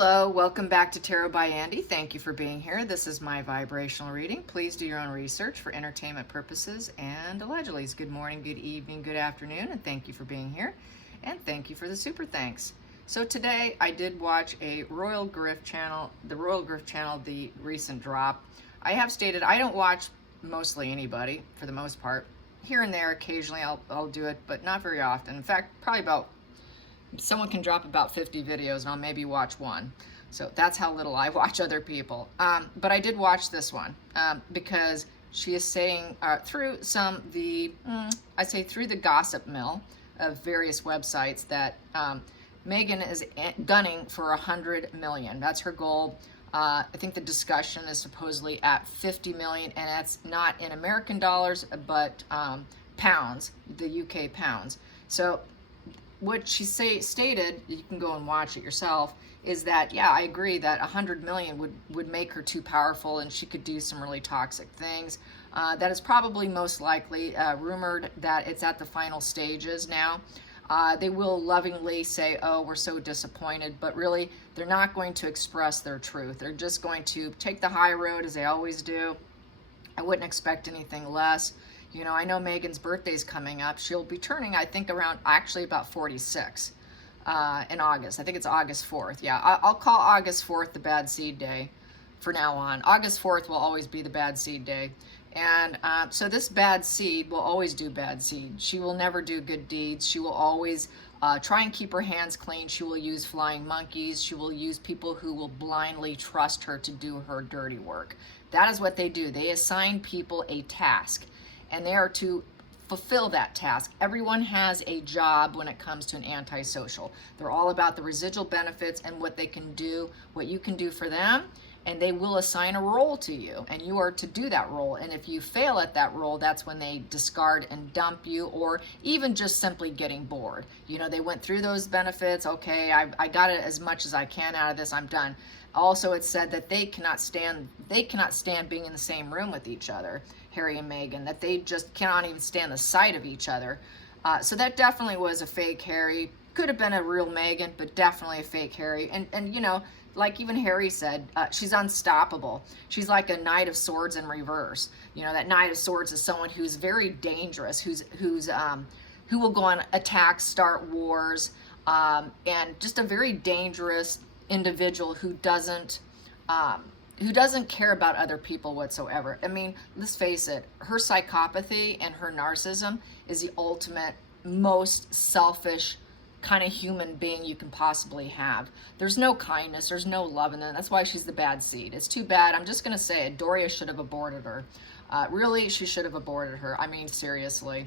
Hello, welcome back to Tarot by Andy. Thank you for being here. This is my vibrational reading. Please do your own research for entertainment purposes and allegedly. Good morning, good evening, good afternoon, and thank you for being here. And thank you for the super thanks. So today I did watch a Royal Griff channel, the recent drop. I have stated I don't watch mostly anybody for the most part. Here and there, occasionally I'll do it, but not very often. In fact, probably about someone can drop about 50 videos and I'll maybe watch one. So that's how little I watch other people. But I did watch this one because she is saying through through the gossip mill of various websites that Meghan is gunning for 100 million. That's her goal. I think the discussion is supposedly at 50 million, and that's not in American dollars, but pounds, the UK pounds. So what she stated, you can go and watch it yourself, is that, yeah, I agree that 100 million would make her too powerful and she could do some really toxic things. That is probably most likely rumored that it's at the final stages now. They will lovingly say, oh, we're so disappointed, but really they're not going to express their truth. They're just going to take the high road as they always do. I wouldn't expect anything less. You know, I know Meghan's birthday's coming up. She'll be turning, I think, around actually about 46 in August. I think it's August 4th. Yeah, I'll call August 4th the bad seed day for now on. August 4th will always be the bad seed day. And so this bad seed will always do bad seed. She will never do good deeds. She will always try and keep her hands clean. She will use flying monkeys. She will use people who will blindly trust her to do her dirty work. That is what they do. They assign people a task, and they are to fulfill that task. Everyone has a job when it comes to an antisocial. They're all about the residual benefits and what they can do, what you can do for them, and they will assign a role to you, and you are to do that role. And if you fail at that role, that's when they discard and dump you, or even just simply getting bored. You know, they went through those benefits. Okay, I got it as much as I can out of this. I'm done. Also, it said that they cannot stand being in the same room with each other, Harry and Meghan, that they just cannot even stand the sight of each other. So that definitely was a fake Harry. Could have been a real Meghan, but definitely a fake Harry. And you know, like even Harry said, she's unstoppable. She's like a Knight of Swords in reverse. You know, that Knight of Swords is someone who's very dangerous, who will go on attacks, start wars, and just a very dangerous individual who doesn't care about other people whatsoever. I mean, let's face it, her psychopathy and her narcissism is the ultimate, most selfish kind of human being you can possibly have. There's no kindness, there's no love in them. That's why she's the bad seed. It's too bad. I'm just going to say it. Doria should have aborted her. Really, she should have aborted her. I mean, seriously.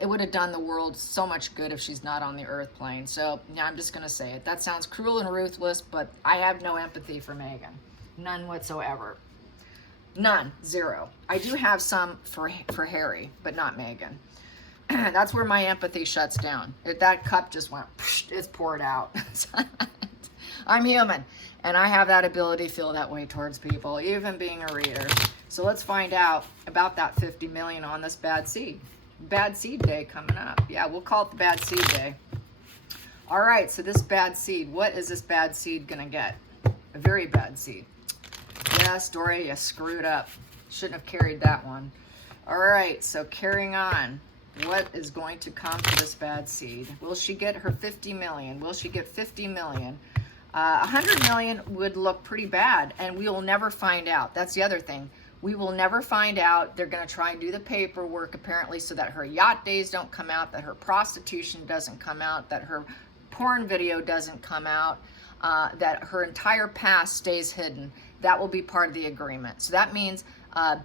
It would have done the world so much good if she's not on the earth plane. So, yeah, I'm just going to say it. That sounds cruel and ruthless, but I have no empathy for Meghan. None whatsoever. None. Zero. I do have some for Harry, but not Meghan. That's where my empathy shuts down. That cup just went, it's poured out. I'm human, and I have that ability to feel that way towards people, even being a reader. So let's find out about that 50 million on this bad seed. Bad seed day coming up. Yeah, we'll call it the bad seed day. All right, so this bad seed, what is this bad seed going to get? A very bad seed. Yes, Doria, you screwed up. Shouldn't have carried that one. All right, so carrying on. What is going to come to this bad seed? Will she get her 50 million? Will she get 50 million? 100 million would look pretty bad, and we will never find out. That's the other thing. We will never find out. They're going to try and do the paperwork, apparently, so that her yacht days don't come out, that her prostitution doesn't come out, that her porn video doesn't come out, that her entire past stays hidden. That will be part of the agreement. So that means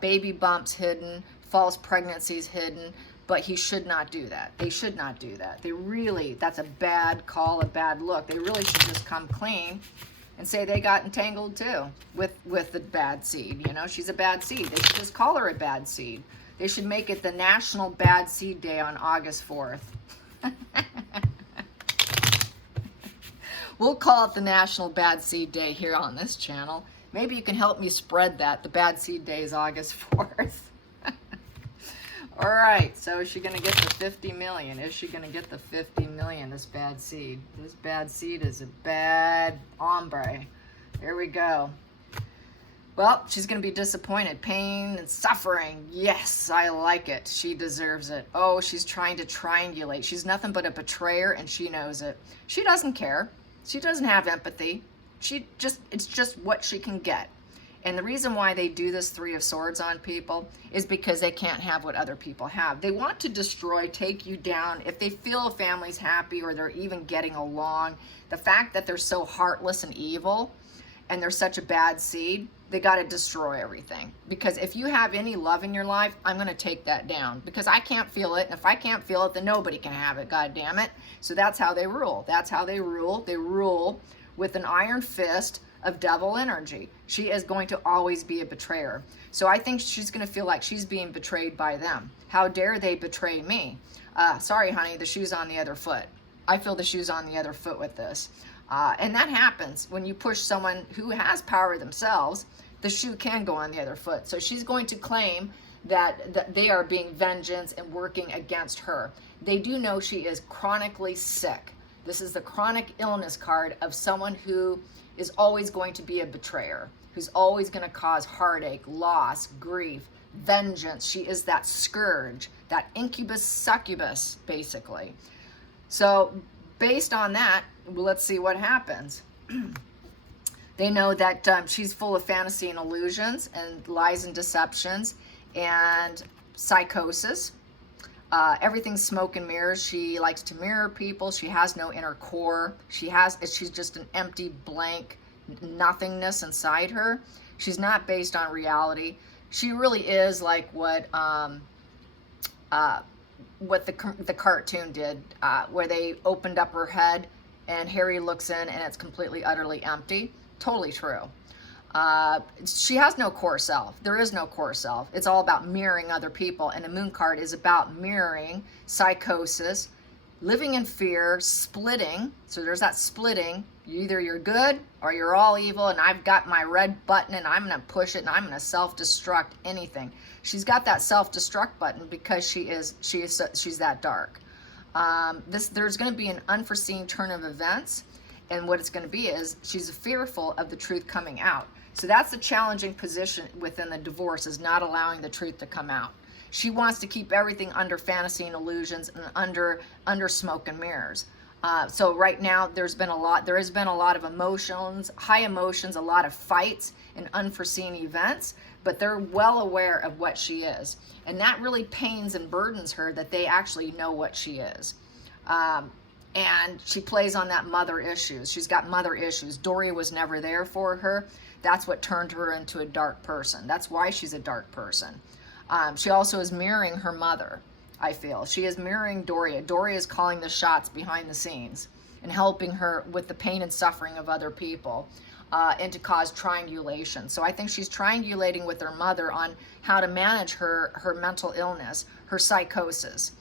baby bumps hidden, false pregnancies hidden, but he should not do that. They should not do that. They really, that's a bad call, a bad look. They really should just come clean and say they got entangled too with the bad seed. You know, she's a bad seed. They should just call her a bad seed. They should make it the National Bad Seed Day on August 4th. We'll call it the National Bad Seed Day here on this channel. Maybe you can help me spread that. The Bad Seed Day is August 4th. All right, so is she going to get the 50 million? Is she going to get the 50 million, this bad seed? This bad seed is a bad hombre. Here we go. Well, she's going to be disappointed. Pain and suffering. Yes, I like it. She deserves it. Oh, she's trying to triangulate. She's nothing but a betrayer, and she knows it. She doesn't care. She doesn't have empathy. It's just what she can get. And the reason why they do this Three of Swords on people is because they can't have what other people have. They want to destroy, take you down. If they feel a family's happy or they're even getting along, the fact that they're so heartless and evil and they're such a bad seed, they got to destroy everything. Because if you have any love in your life, I'm going to take that down because I can't feel it. And if I can't feel it, then nobody can have it, God damn it. So that's how they rule. That's how they rule. They rule with an iron fist of devil energy. She is going to always be a betrayer. So I think she's going to feel like she's being betrayed by them. How dare they betray me? Sorry, honey, the shoe's on the other foot. I feel the shoe's on the other foot with this. And that happens when you push someone who has power themselves, the shoe can go on the other foot. So she's going to claim that they are being vengeance and working against her. They do know she is chronically sick. This is the chronic illness card of someone who is always going to be a betrayer, who's always going to cause heartache, loss, grief, vengeance. She is that scourge, that incubus succubus, basically. So based on that, let's see what happens. They know that she's full of fantasy and illusions and lies and deceptions and psychosis. Everything's smoke and mirrors. She likes to mirror people. She has no inner core. She's just an empty blank nothingness inside her. She's not based on reality. She really is like what the cartoon did, where they opened up her head and Harry looks in and it's completely utterly empty. Totally true. She has no core self. There is no core self. It's all about mirroring other people. And the moon card is about mirroring, psychosis, living in fear, splitting. So there's that splitting. Either you're good or you're all evil. And I've got my red button and I'm going to push it and I'm going to self-destruct anything. She's got that self-destruct button because she's that dark. There's going to be an unforeseen turn of events. And what it's going to be is she's fearful of the truth coming out. So that's the challenging position within the divorce, is not allowing the truth to come out. She wants to keep everything under fantasy and illusions and under smoke and mirrors. So right now there has been a lot of emotions, high emotions, a lot of fights and unforeseen events, but they're well aware of what she is. And that really pains and burdens her that they actually know what she is. And she plays on that mother issues. She's got mother issues. Doria was never there for her. That's what turned her into a dark person. That's why she's a dark person. She also is mirroring her mother, I feel. She is mirroring Doria. Doria is calling the shots behind the scenes and helping her with the pain and suffering of other people and to cause triangulation. So I think she's triangulating with her mother on how to manage her mental illness, her psychosis.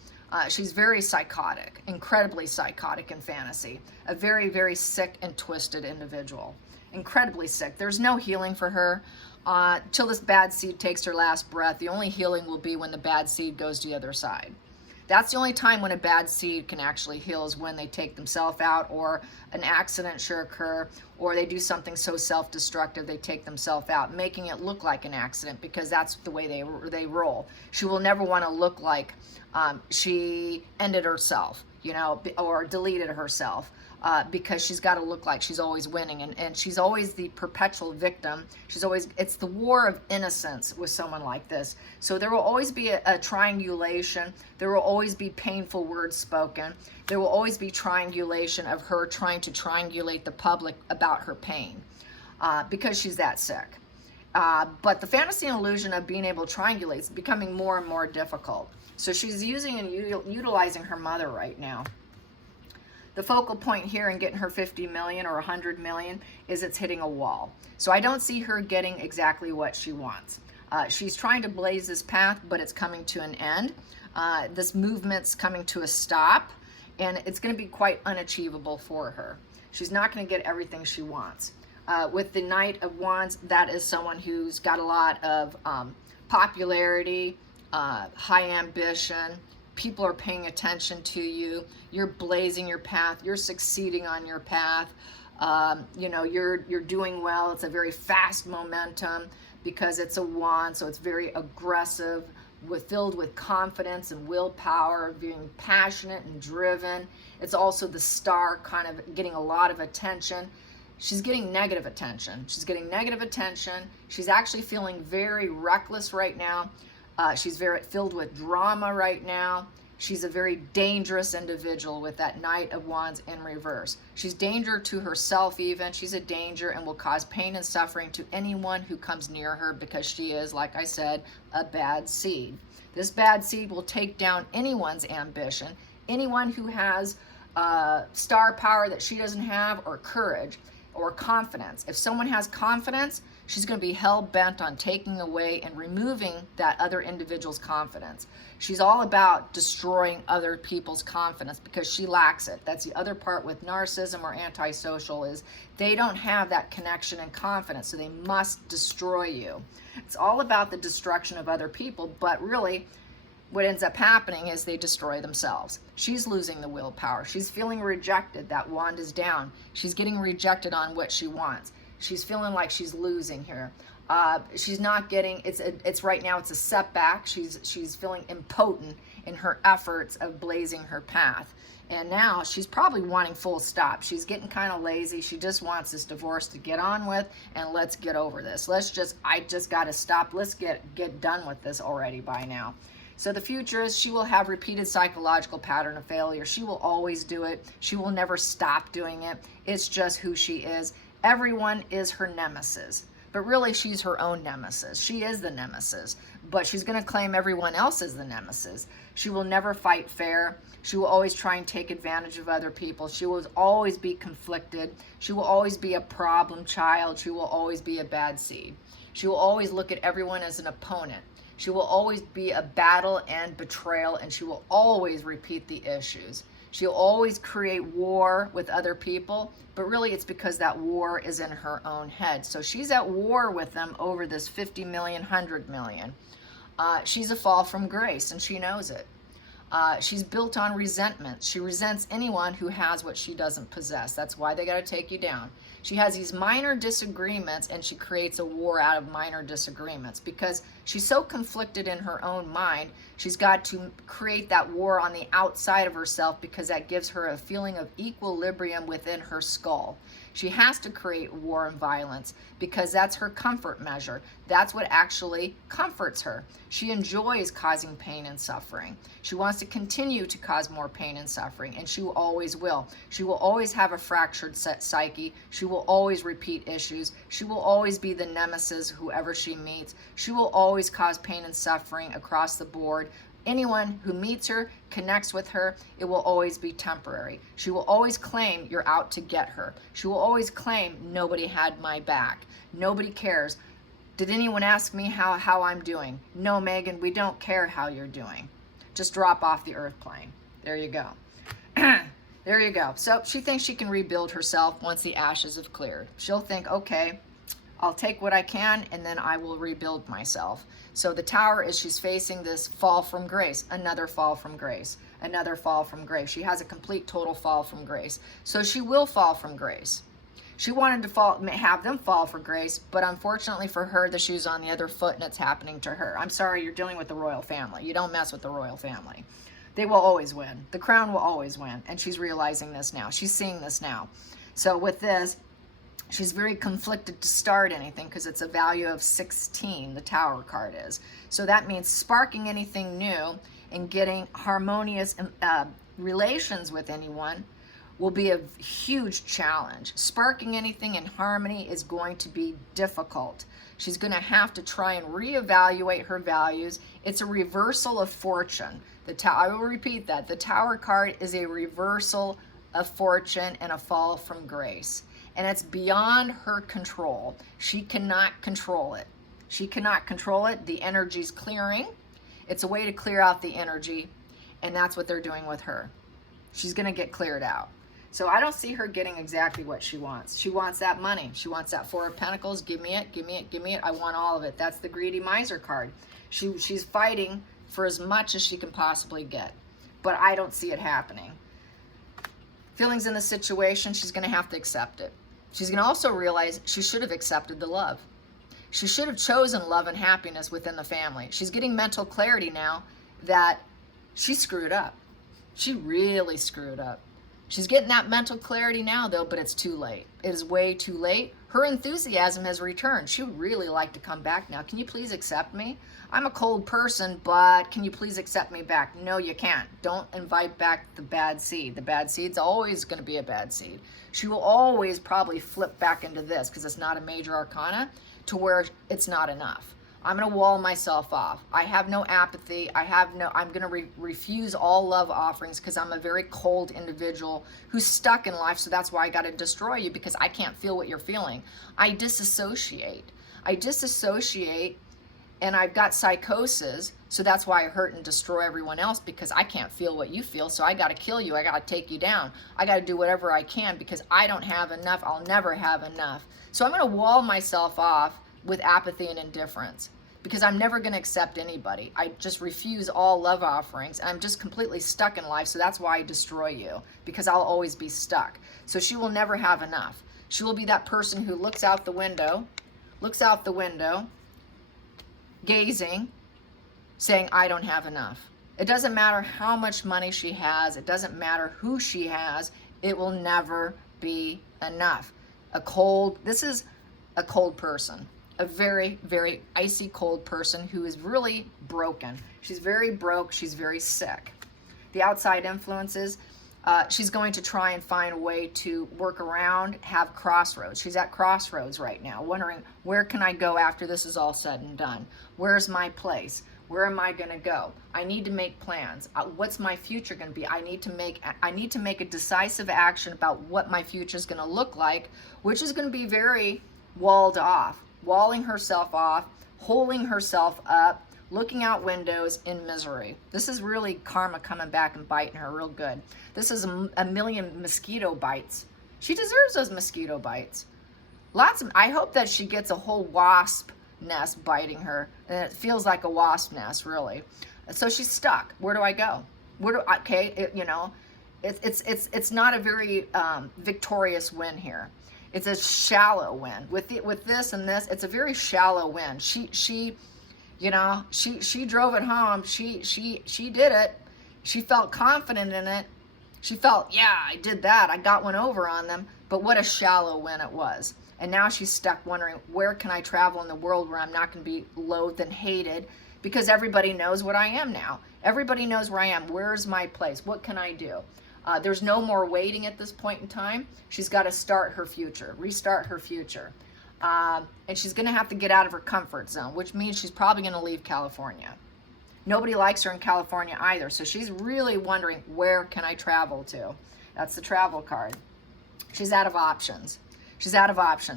She's very psychotic, incredibly psychotic in fantasy. A very, very sick and twisted individual. Incredibly sick. There's no healing for her till this bad seed takes her last breath. The only healing will be when the bad seed goes to the other side. That's the only time when a bad seed can actually heal, is when they take themselves out, or an accident should occur, or they do something so self-destructive they take themselves out, making it look like an accident, because that's the way they roll. She will never want to look like she ended herself, or deleted herself, because she's got to look like she's always winning, and she's always the perpetual victim. It's the war of innocence with someone like this. So there will always be a triangulation. There will always be painful words spoken. There will always be triangulation of her trying to triangulate the public about her pain, because she's that sick. But the fantasy and illusion of being able to triangulate is becoming more and more difficult. So she's using and utilizing her mother right now. The focal point here in getting her 50 million or 100 million is it's hitting a wall. So I don't see her getting exactly what she wants. She's trying to blaze this path, but it's coming to an end. This movement's coming to a stop, and it's going to be quite unachievable for her. She's not going to get everything she wants. With the Knight of Wands, that is someone who's got a lot of popularity, high ambition. People are paying attention to you. You're blazing your path. You're succeeding on your path. You know, you're doing well. It's a very fast momentum because it's a wand, so it's very aggressive, filled with confidence and willpower, being passionate and driven. It's also the star, kind of getting a lot of attention. She's getting negative attention. She's getting negative attention. She's actually feeling very reckless right now. She's very filled with drama right now. She's a very dangerous individual with that Knight of Wands in reverse. She's danger to herself even. She's a danger and will cause pain and suffering to anyone who comes near her because she is, like I said, a bad seed. This bad seed will take down anyone's ambition, anyone who has star power that she doesn't have, or courage or confidence. If someone has confidence, she's going to be hell-bent on taking away and removing that other individual's confidence. She's all about destroying other people's confidence because she lacks it. That's the other part with narcissism or antisocial, is they don't have that connection and confidence, so they must destroy you. It's all about the destruction of other people, but really what ends up happening is they destroy themselves. She's losing the willpower. She's feeling rejected. That wand is down. She's getting rejected on what she wants. She's feeling like she's losing here. She's not getting, it's right now, it's a setback. She's feeling impotent in her efforts of blazing her path. And now she's probably wanting full stop. She's getting kind of lazy. She just wants this divorce to get on with, and let's get over this. I just got to stop. Let's get done with this already by now. So the future is she will have repeated psychological pattern of failure. She will always do it. She will never stop doing it. It's just who she is. Everyone is her nemesis, but really she's her own nemesis. She is the nemesis, but she's going to claim everyone else is the nemesis. She will never fight fair. She will always try and take advantage of other people. She will always be conflicted. She will always be a problem child. She will always be a bad seed. She will always look at everyone as an opponent. She will always be a battle and betrayal, and she will always repeat the issues. She'll always create war with other people, but really it's because that war is in her own head. So she's at war with them over this 50 million, 100 million. She's a fall from grace, and she knows it. She's built on resentment. She resents anyone who has what she doesn't possess. That's why they got to take you down. She has these minor disagreements, and she creates a war out of minor disagreements because she's so conflicted in her own mind. She's got to create that war on the outside of herself because that gives her a feeling of equilibrium within her skull. She has to create war and violence because that's her comfort measure. That's what actually comforts her. She enjoys causing pain and suffering. She wants to continue to cause more pain and suffering, and she always will. She will always have a fractured psyche. She will always repeat issues. She will always be the nemesis, whoever she meets. She will always cause pain and suffering across the board. Anyone who meets her, connects with her, it will always be temporary. She will always claim you're out to get her. She will always claim nobody had my back. Nobody cares. Did anyone ask me how I'm doing? No, Megan, we don't care how you're doing. Just drop off the earth plane. There you go. There you go. So she thinks she can rebuild herself once the ashes have cleared. She'll think, okay, I'll take what I can and then I will rebuild myself. So the Tower is she's facing this fall from grace, another fall from grace, another fall from grace. She has a complete total fall from grace. So she will fall from grace. She wanted to have them fall for grace, but unfortunately for her, the shoe's on the other foot and it's happening to her. I'm sorry, you're dealing with the royal family. You don't mess with the royal family. They will always win. The crown will always win. And she's realizing this now. She's seeing this now. So with this, she's very conflicted to start anything because it's a value of 16, the Tower card is. So that means sparking anything new and getting harmonious relations with anyone will be a huge challenge. Sparking anything in harmony is going to be difficult. She's going to have to try and reevaluate her values. It's a reversal of fortune. I will repeat that. The Tower card is a reversal of fortune and a fall from grace. And it's beyond her control. She cannot control it. She cannot control it. The energy's clearing. It's a way to clear out the energy, and that's what they're doing with her. She's going to get cleared out. So I don't see her getting exactly what she wants. She wants that money. She wants that Four of Pentacles. Give me it, give me it, give me it. I want all of it. That's the greedy miser card. She's fighting for as much as she can possibly get. But I don't see it happening. Feelings in the situation, she's going to have to accept it. She's going to also realize she should have accepted the love. She should have chosen love and happiness within the family. She's getting mental clarity now that she screwed up. She really screwed up. She's getting that mental clarity now, though, but it's too late. It is way too late. Her enthusiasm has returned. She would really like to come back now. Can you please accept me? I'm a cold person, but can you please accept me back? No, you can't. Don't invite back the bad seed. The bad seed's always going to be a bad seed. She will always probably flip back into this because it's not a major arcana to where it's not enough. I'm going to wall myself off. I have no apathy. I'm going to refuse all love offerings because I'm a very cold individual who's stuck in life. So that's why I got to destroy you, because I can't feel what you're feeling. I disassociate. And I've got psychosis. So that's why I hurt and destroy everyone else, because I can't feel what you feel. So I got to kill you. I got to take you down. I got to do whatever I can because I don't have enough. I'll never have enough. So I'm going to wall myself off with apathy and indifference because I'm never going to accept anybody. I just refuse all love offerings. I'm just completely stuck in life. So that's why I destroy you, because I'll always be stuck. So she will never have enough. She will be that person who looks out the window, gazing, saying, I don't have enough. It doesn't matter how much money she has. It doesn't matter who she has. It will never be enough. This is a cold person. A very, very icy cold person who is really broken. She's very broke. She's very sick. The outside influences, she's going to try and find a way to work around, have crossroads. She's at crossroads right now, wondering, where can I go after this is all said and done? Where's my place? Where am I going to go? I need to make plans. What's my future going to be? I need to make a decisive action about what my future is going to look like, which is going to be very walled off. Walling herself off, holding herself up, looking out windows in misery. This is really karma coming back and biting her real good. This is a million mosquito bites. She deserves those mosquito bites. I hope that she gets a whole wasp nest biting her, and it feels like a wasp nest, really. So she's stuck. Where do I go? It's not a very victorious win here. It's a shallow win. With this and this, it's a very shallow win. She drove it home. She did it. She felt confident in it. She felt, yeah, I did that. I got one over on them. But what a shallow win it was. And now she's stuck wondering, where can I travel in the world where I'm not going to be loathed and hated? Because everybody knows what I am now. Everybody knows where I am. Where's my place? What can I do? There's no more waiting at this point in time. She's got to start her future, restart her future. And she's going to have to get out of her comfort zone, which means she's probably going to leave California. Nobody likes her in California either. So she's really wondering, where can I travel to? That's the travel card. She's out of options.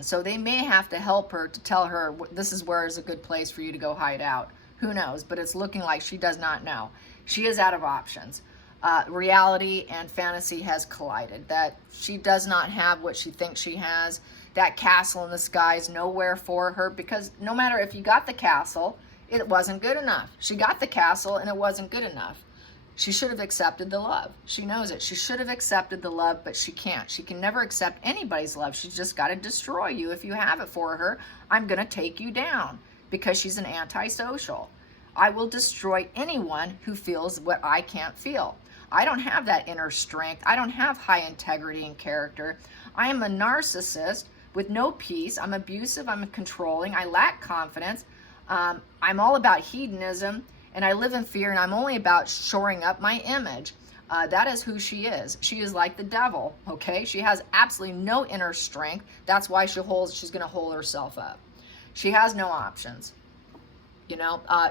So they may have to help her to tell her, this is where is a good place for you to go hide out. Who knows? But it's looking like she does not know. She is out of options. Reality and fantasy has collided. That she does not have what she thinks she has. That castle in the sky is nowhere for her, because no matter if you got the castle, it wasn't good enough. She got the castle and it wasn't good enough. She should have accepted the love. She knows it. She should have accepted the love, but she can't. She can never accept anybody's love. She's just got to destroy you. If you have it for her, I'm going to take you down, because she's an antisocial. I will destroy anyone who feels what I can't feel. I don't have that inner strength. I don't have high integrity and character. I am a narcissist with no peace. I'm abusive. I'm controlling. I lack confidence. I'm all about hedonism, and I live in fear, and I'm only about shoring up my image. That is who she is. She is like the devil, okay? She has absolutely no inner strength. That's why she's going to hold herself up. She has no options.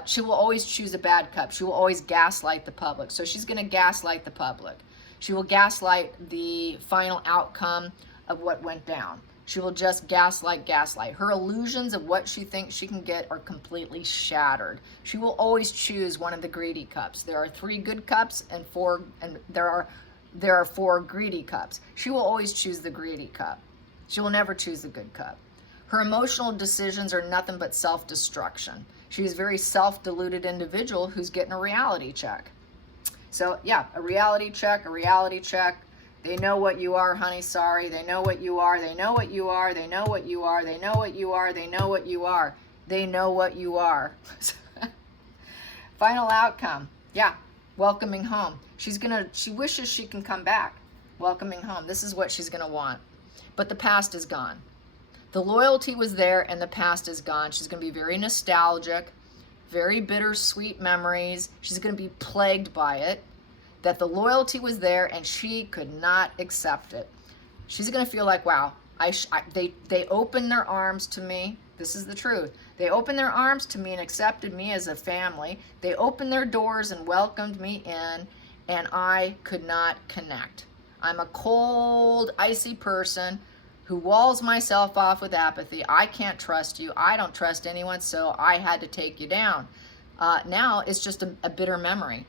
She will always choose a bad cup. She will always gaslight the public. So she's going to gaslight the public. She will gaslight the final outcome of what went down. She will just gaslight. Her illusions of what she thinks she can get are completely shattered. She will always choose one of the greedy cups. There are 3 good cups and there are 4 greedy cups. She will always choose the greedy cup. She will never choose the good cup. Her emotional decisions are nothing but self-destruction. She's a very self-deluded individual who's getting a reality check. So yeah, a reality check, a reality check. They know what you are, honey, sorry. They know what you are, they know what you are, they know what you are, they know what you are, they know what you are. They know what you are. Final outcome, yeah, welcoming home. She wishes she can come back. Welcoming home, this is what she's gonna want. But the past is gone. The loyalty was there and the past is gone. She's gonna be very nostalgic, very bittersweet memories. She's gonna be plagued by it, that the loyalty was there and she could not accept it. She's gonna feel like, wow, they opened their arms to me. This is the truth. They opened their arms to me and accepted me as a family. They opened their doors and welcomed me in, and I could not connect. I'm a cold, icy person who walls myself off with apathy. I can't trust you. I don't trust anyone, so I had to take you down. Now it's just a bitter memory.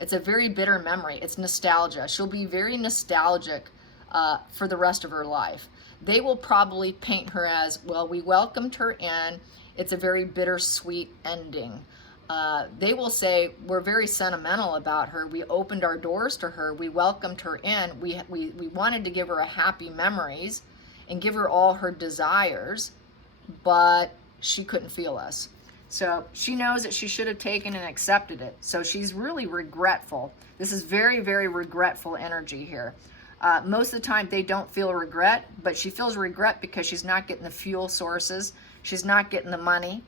It's a very bitter memory. It's nostalgia. She'll be very nostalgic for the rest of her life. They will probably paint her as, well, we welcomed her in. It's a very bittersweet ending. They will say, we're very sentimental about her. We opened our doors to her. We welcomed her in. We wanted to give her a happy memories and give her all her desires, but she couldn't feel us. So she knows that she should have taken and accepted it. So she's really regretful. This is very, very regretful energy here. Most of the time they don't feel regret, but she feels regret because she's not getting the fuel sources. She's not getting the money.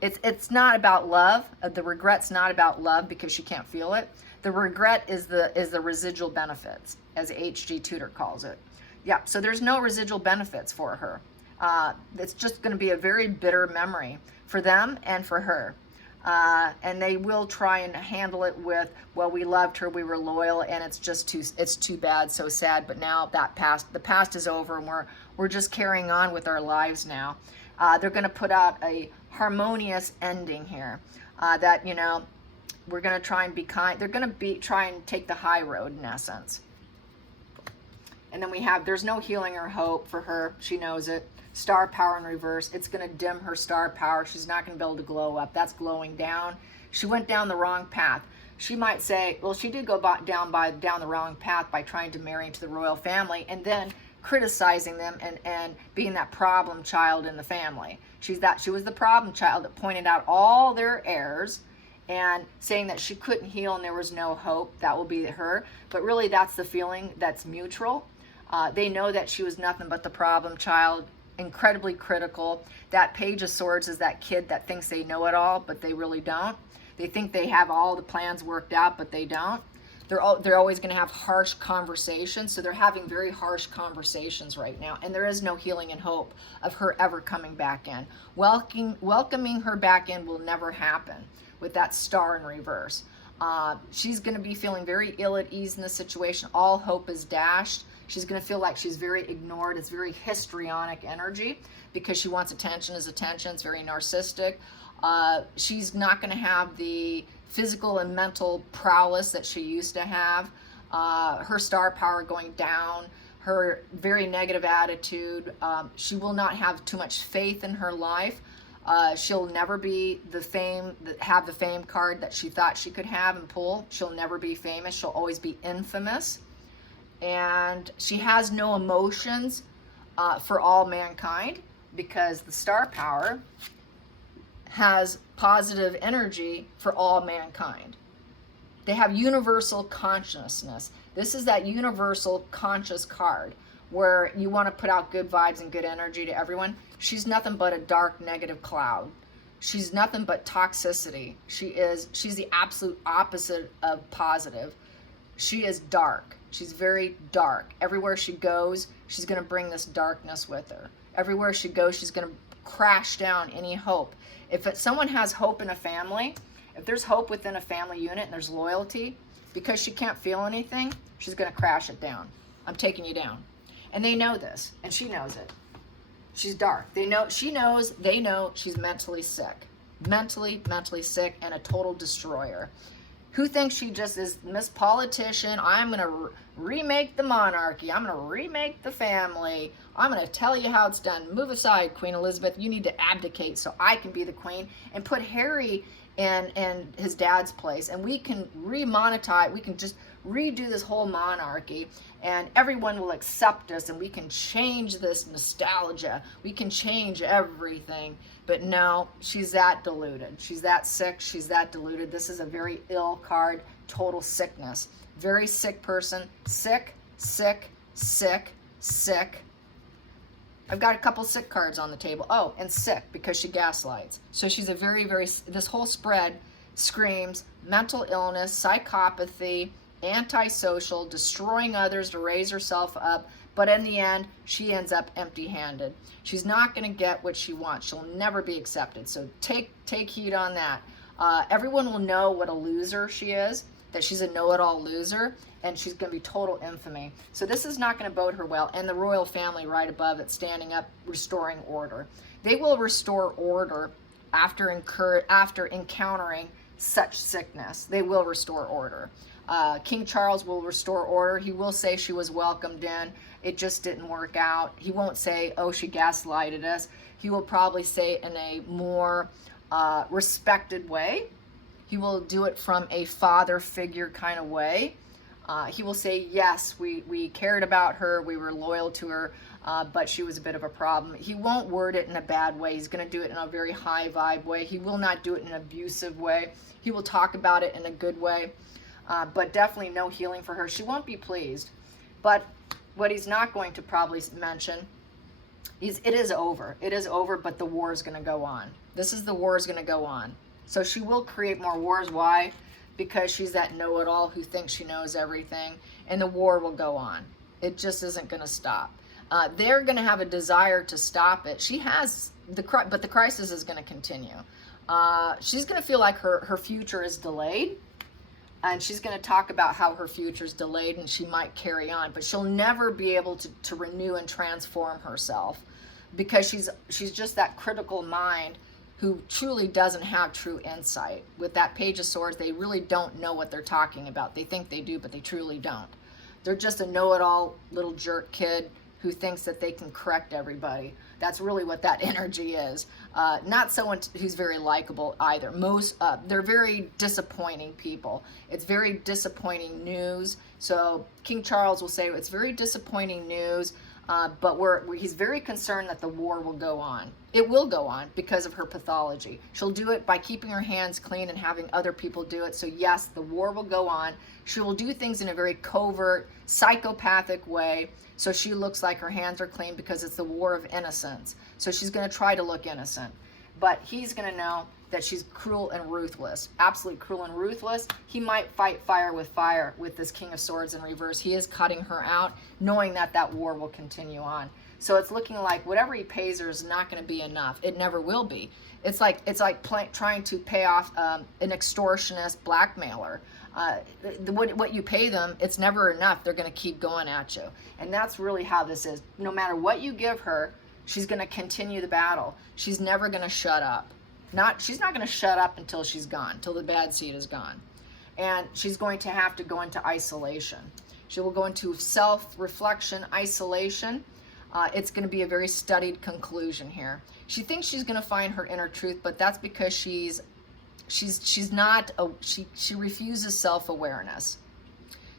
It's not about love. The regret's not about love because she can't feel it. The regret is the residual benefits, as H.G. Tudor calls it. Yeah, so there's no residual benefits for her. It's just going to be a very bitter memory for them and for her. And they will try and handle it with, well, we loved her, we were loyal, and it's too bad, so sad. But now the past is over, and we're just carrying on with our lives now. They're going to put out a harmonious ending here. That, you know, we're going to try and be kind. They're going to try and take the high road in essence. And then there's no healing or hope for her. She knows it. Star power in reverse. It's going to dim her star power. She's not going to be able to glow up. That's glowing down. She went down the wrong path. She might say, well, she did go down the wrong path by trying to marry into the royal family and then criticizing them and being that problem child in the family. She was the problem child that pointed out all their errors and saying that she couldn't heal and there was no hope. That will be her. But really, that's the feeling that's mutual. They know that she was nothing but the problem child, incredibly critical. That Page of Swords is that kid that thinks they know it all, but they really don't. They think they have all the plans worked out, but they don't. They're always going to have harsh conversations, so they're having very harsh conversations right now, and there is no healing and hope of her ever coming back in. Welcoming her back in will never happen with that star in reverse. She's going to be feeling very ill at ease in the situation. All hope is dashed. She's going to feel like she's very ignored. It's very histrionic energy because she wants attention as attention. It's very narcissistic. She's not going to have the physical and mental prowess that she used to have. Her star power going down. Her very negative attitude. She will not have too much faith in her life. She'll never be have the fame card that she thought she could have and pull. She'll never be famous. She'll always be infamous. And she has no emotions for all mankind because the star power has positive energy for all mankind. They have universal consciousness. This is that universal conscious card where you want to put out good vibes and good energy to everyone. She's nothing but a dark negative cloud. She's nothing but toxicity. She's the absolute opposite of positive. She is dark. She's very dark. Everywhere she goes, she's going to bring this darkness with her. Everywhere she goes, she's going to crash down any hope. If someone has hope in a family, if there's hope within a family unit and there's loyalty, because she can't feel anything, she's going to crash it down. I'm taking you down. And they know this, and she knows it. She's dark. They know she's mentally sick. Mentally sick and a total destroyer. Who thinks she just is Miss Politician? I'm going to remake the monarchy. I'm going to remake the family. I'm going to tell you how it's done. Move aside, Queen Elizabeth. You need to abdicate so I can be the queen, and put Harry in his dad's place, and we can remonetize. We can just redo this whole monarchy, and everyone will accept us, and we can change this nostalgia. We can change everything. But no, she's that deluded. She's that sick. She's that deluded. This is a very ill card. Total sickness. Very sick person. Sick, sick, sick, sick. I've got a couple sick cards on the table. Oh, and sick because she gaslights. So she's a very, very, this whole spread screams mental illness, psychopathy, antisocial, destroying others to raise herself up. But in the end, she ends up empty-handed. She's not going to get what she wants. She'll never be accepted. So take heed on that. Everyone will know what a loser she is, that she's a know-it-all loser, and she's going to be total infamy. So this is not going to bode her well. And the royal family right above it, standing up, restoring order. They will restore order after encountering such sickness. They will restore order. King Charles will restore order. He will say she was welcomed in. It just didn't work out. He won't say, oh, she gaslighted us. He will probably say in a more respected way. He will do it from a father figure kind of way. He will say, yes, we cared about her, we were loyal to her, but she was a bit of a problem. He won't word it in a bad way. He's going to do it in a very high vibe way. He will not do it in an abusive way. He will talk about it in a good way, but definitely no healing for her. She won't be pleased. But what he's not going to probably mention is it is over. It is over, but the war is going to go on. This is the war is going to go on. So she will create more wars. Why? Because she's that know-it-all who thinks she knows everything, and the war will go on. It just isn't going to stop. They're going to have a desire to stop it. She has, but the crisis is going to continue. She's going to feel like her future is delayed, and she's going to talk about how her future is delayed and she might carry on, but she'll never be able to renew and transform herself because she's just that critical mind who truly doesn't have true insight. With that Page of Swords, they really don't know what they're talking about. They think they do, but they truly don't. They're just a know-it-all little jerk kid who thinks that they can correct everybody. That's really what that energy is. Not someone who's very likable either. They're very disappointing people. It's very disappointing news. So King Charles will say it's very disappointing news, but he's very concerned that the war will go on. It will go on because of her pathology. She'll do it by keeping her hands clean and having other people do it. So yes, the war will go on. She will do things in a very covert, psychopathic way. So she looks like her hands are clean because it's the war of innocence. So she's going to try to look innocent. But he's going to know that she's cruel and ruthless, absolutely cruel and ruthless. He might fight fire with this King of Swords in reverse. He is cutting her out, knowing that that war will continue on. So it's looking like whatever he pays her is not going to be enough. It never will be. It's like trying to pay off an extortionist blackmailer. What you pay them, it's never enough. They're going to keep going at you. And that's really how this is. No matter what you give her, she's going to continue the battle. She's never going to shut up. She's not going to shut up until she's gone, until the bad seed is gone. And she's going to have to go into isolation. She will go into self-reflection, isolation. It's going to be a very studied conclusion here. She thinks she's going to find her inner truth, but that's because she refuses self-awareness.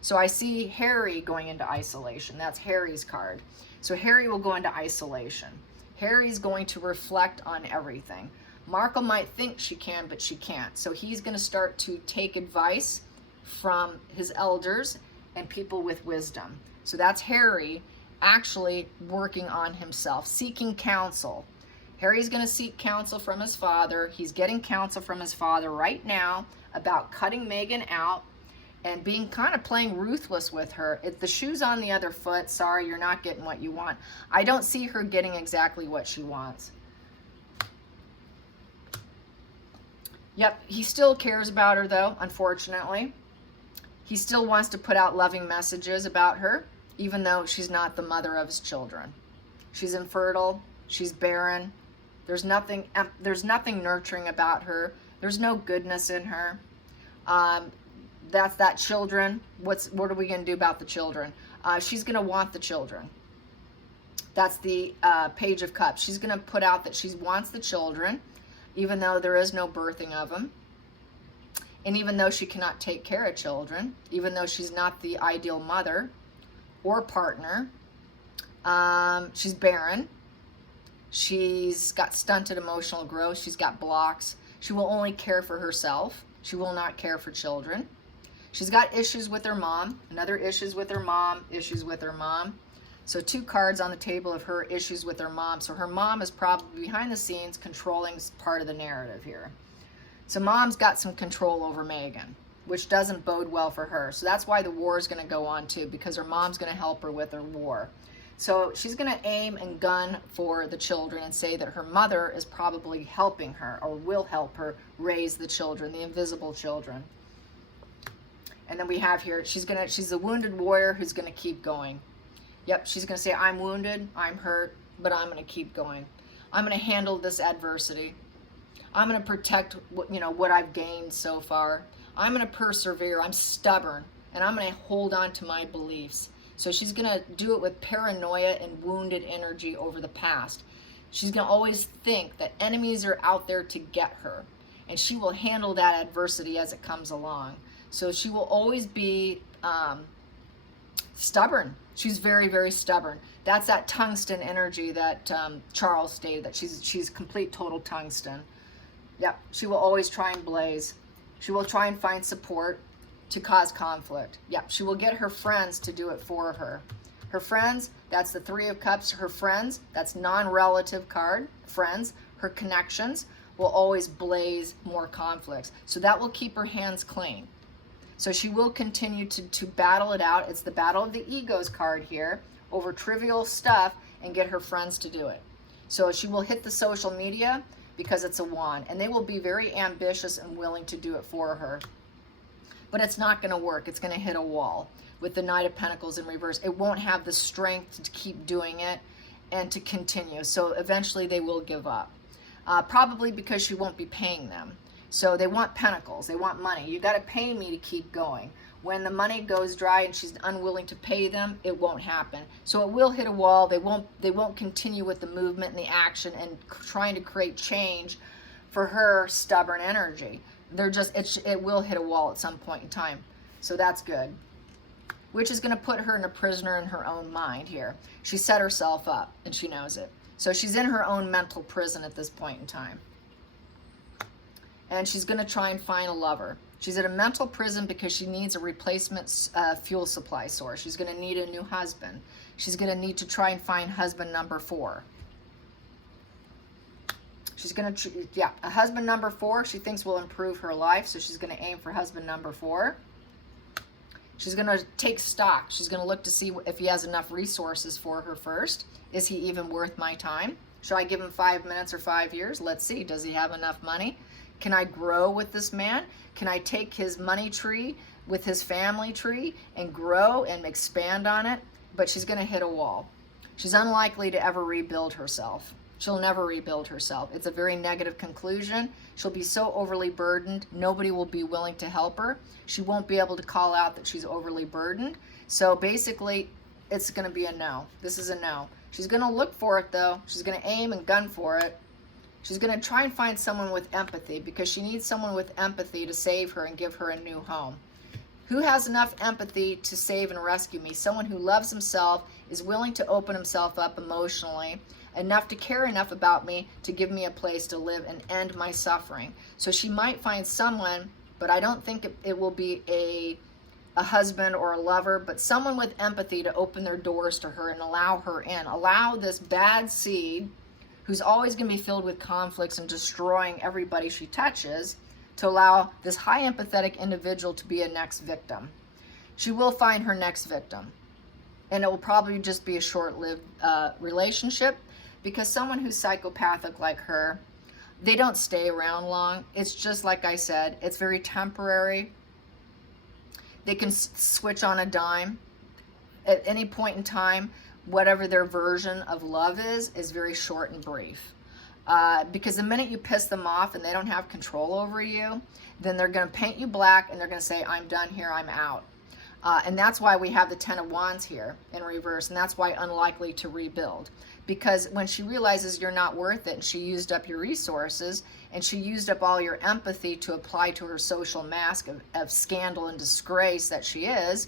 So I see Harry going into isolation. That's Harry's card. So Harry will go into isolation. Harry's going to reflect on everything. Markle might think she can, but she can't. So he's going to start to take advice from his elders and people with wisdom. So that's Harry actually working on himself, seeking counsel. Harry's going to seek counsel from his father. He's getting counsel from his father right now about cutting Meghan out and being kind of playing ruthless with her. If the shoe's on the other foot, sorry, you're not getting what you want. I don't see her getting exactly what she wants. Yep, he still cares about her though, unfortunately. He still wants to put out loving messages about her, even though she's not the mother of his children. She's infertile, she's barren. There's nothing nurturing about her. There's no goodness in her. That's that children. What are we going to do about the children? She's going to want the children. That's the Page of Cups. She's going to put out that she wants the children, even though there is no birthing of them. And even though she cannot take care of children, even though she's not the ideal mother or partner, she's barren. She's got stunted emotional growth. She's got blocks. She will only care for herself. She will not care for children. She's got issues with her mom. Another issues with her mom, issues with her mom. So 2 cards on the table of her issues with her mom. So her mom is probably behind the scenes controlling part of the narrative here. So mom's got some control over Meghan, which doesn't bode well for her. So that's why the war is going to go on too, because her mom's going to help her with her war. So she's going to aim and gun for the children and say that her mother is probably helping her or will help her raise the children, the invisible children. And then we have here, she's a wounded warrior who's going to keep going. Yep, she's going to say, I'm wounded, I'm hurt, but I'm going to keep going. I'm going to handle this adversity. I'm going to protect what I've gained so far. I'm going to persevere. I'm stubborn, and I'm going to hold on to my beliefs. So she's going to do it with paranoia and wounded energy over the past. She's going to always think that enemies are out there to get her, and she will handle that adversity as it comes along. So she will always be stubborn. She's very, very stubborn. That's that tungsten energy that Charles stated, that she's complete, total tungsten. Yep, she will always try and blaze. She will try and find support to cause conflict. Yep, she will get her friends to do it for her. Her friends, that's the 3 of Cups. Her friends, that's non-relative card, friends. Her connections will always blaze more conflicts. So that will keep her hands clean. So she will continue to battle it out. It's the battle of the egos card here over trivial stuff and get her friends to do it. So she will hit the social media because it's a wand, and they will be very ambitious and willing to do it for her. But it's not going to work. It's going to hit a wall with the Knight of Pentacles in reverse. It won't have the strength to keep doing it and to continue. So eventually they will give up, probably because she won't be paying them. So they want pentacles. They want money. You got to pay me to keep going. When the money goes dry and she's unwilling to pay them, it won't happen. So it will hit a wall. They won't continue with the movement and the action and trying to create change for her stubborn energy. It will hit a wall at some point in time. So that's good. Which is going to put her in a prisoner in her own mind here. She set herself up and she knows it. So she's in her own mental prison at this point in time. And she's going to try and find a lover. She's in a mental prison because she needs a replacement fuel supply source. She's going to need a new husband. She's going to need to try and find husband number 4. She's going to, a husband number 4 she thinks will improve her life. So she's going to aim for husband number 4. She's going to take stock. She's going to look to see if he has enough resources for her first. Is he even worth my time? Should I give him 5 minutes or 5 years? Let's see. Does he have enough money? Can I grow with this man? Can I take his money tree with his family tree and grow and expand on it? But she's going to hit a wall. She's unlikely to ever rebuild herself. She'll never rebuild herself. It's a very negative conclusion. She'll be so overly burdened, nobody will be willing to help her. She won't be able to call out that she's overly burdened. So basically, it's going to be a no. This is a no. She's going to look for it, though. She's going to aim and gun for it. She's going to try and find someone with empathy because she needs someone with empathy to save her and give her a new home. Who has enough empathy to save and rescue me? Someone who loves himself, is willing to open himself up emotionally, enough to care enough about me to give me a place to live and end my suffering. So she might find someone, but I don't think it will be a husband or a lover, but someone with empathy to open their doors to her and allow her in. Allow this bad seed, who's always going to be filled with conflicts and destroying everybody she touches, to allow this high empathetic individual to be a next victim. She will find her next victim. And it will probably just be a short-lived relationship, because someone who's psychopathic like her, they don't stay around long. It's just like I said, it's very temporary. They can switch on a dime at any point in time. Whatever their version of love is very short and brief. Because the minute you piss them off and they don't have control over you, then they're going to paint you black and they're going to say, I'm done here, I'm out. And that's why we have the Ten of Wands here in reverse, and that's why unlikely to rebuild. Because when she realizes you're not worth it, and she used up your resources, and she used up all your empathy to apply to her social mask of scandal and disgrace that she is,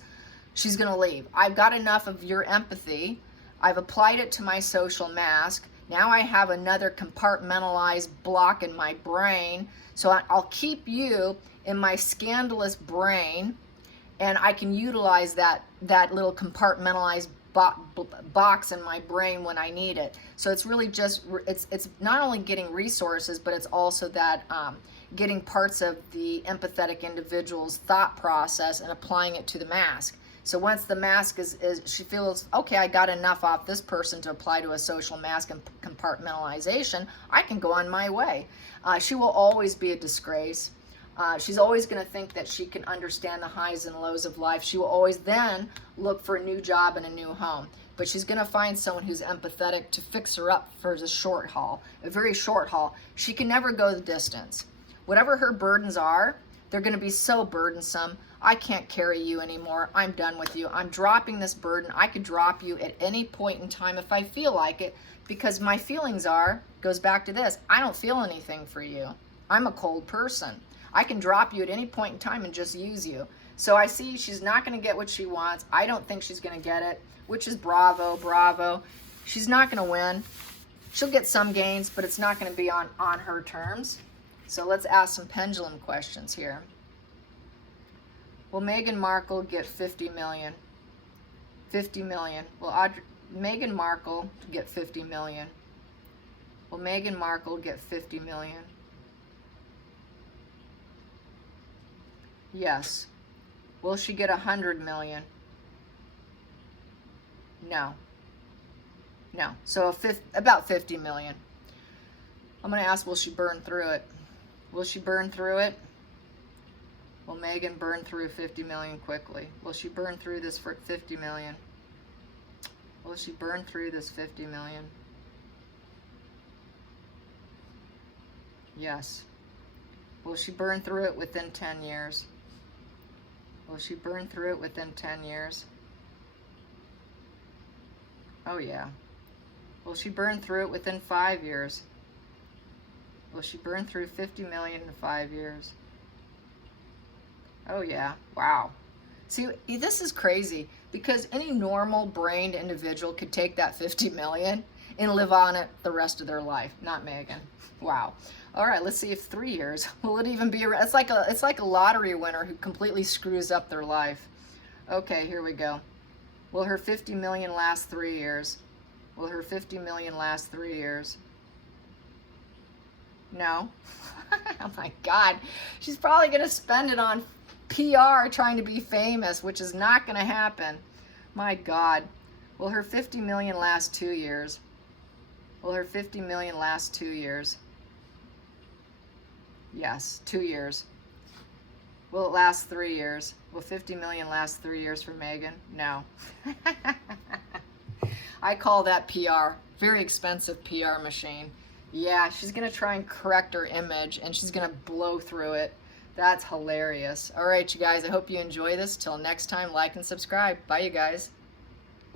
she's going to leave. I've got enough of your empathy. I've applied it to my social mask. Now I have another compartmentalized block in my brain. So I'll keep you in my scandalous brain, and I can utilize that little compartmentalized box in my brain when I need it. So it's really just, it's not only getting resources, but it's also that getting parts of the empathetic individual's thought process and applying it to the mask. So once the mask is she feels, okay, I got enough off this person to apply to a social mask and compartmentalization, I can go on my way. She will always be a disgrace. She's always going to think that she can understand the highs and lows of life. She will always then look for a new job and a new home. But she's going to find someone who's empathetic to fix her up for the short haul, a very short haul. She can never go the distance. Whatever her burdens are, they're going to be so burdensome. I can't carry you anymore. I'm done with you. I'm dropping this burden. I could drop you at any point in time if I feel like it, because my feelings goes back to this. I don't feel anything for you. I'm a cold person. I can drop you at any point in time and just use you. So I see she's not going to get what she wants. I don't think she's going to get it, which is bravo, bravo. She's not going to win. She'll get some gains, but it's not going to be on her terms. So let's ask some pendulum questions here. Will Meghan Markle get 50 million? 50 million. Will Meghan Markle get 50 million? Will Meghan Markle get 50 million? Yes. Will she get 100 million? No. No. So about 50 million. I'm going to ask, will she burn through it? Will she burn through it? Will Meghan burn through 50 million quickly? Will she burn through this for 50 million? Will she burn through this 50 million? Yes. Will she burn through it within 10 years? Will she burn through it within 10 years? Oh yeah. Will she burn through it within 5 years? Will she burn through 50 million in 5 years? Oh yeah. Wow. See, this is crazy, because any normal brained individual could take that 50 million and live on it the rest of their life. Not Meghan. Wow. All right, let's see if 3 years, will it even be, it's like a lottery winner who completely screws up their life. Okay, here we go. Will her 50 million last 3 years? Will her 50 million last 3 years? No. Oh my God. She's probably going to spend it on PR trying to be famous, which is not going to happen. My God. Will her 50 million last 2 years? Will her 50 million last 2 years? Yes, 2 years. Will it last 3 years? Will 50 million last 3 years for Meghan? No. I call that PR. Very expensive PR machine. Yeah, she's going to try and correct her image, and she's going to blow through it. That's hilarious. All right, you guys, I hope you enjoy this. Till next time, like and subscribe. Bye, you guys.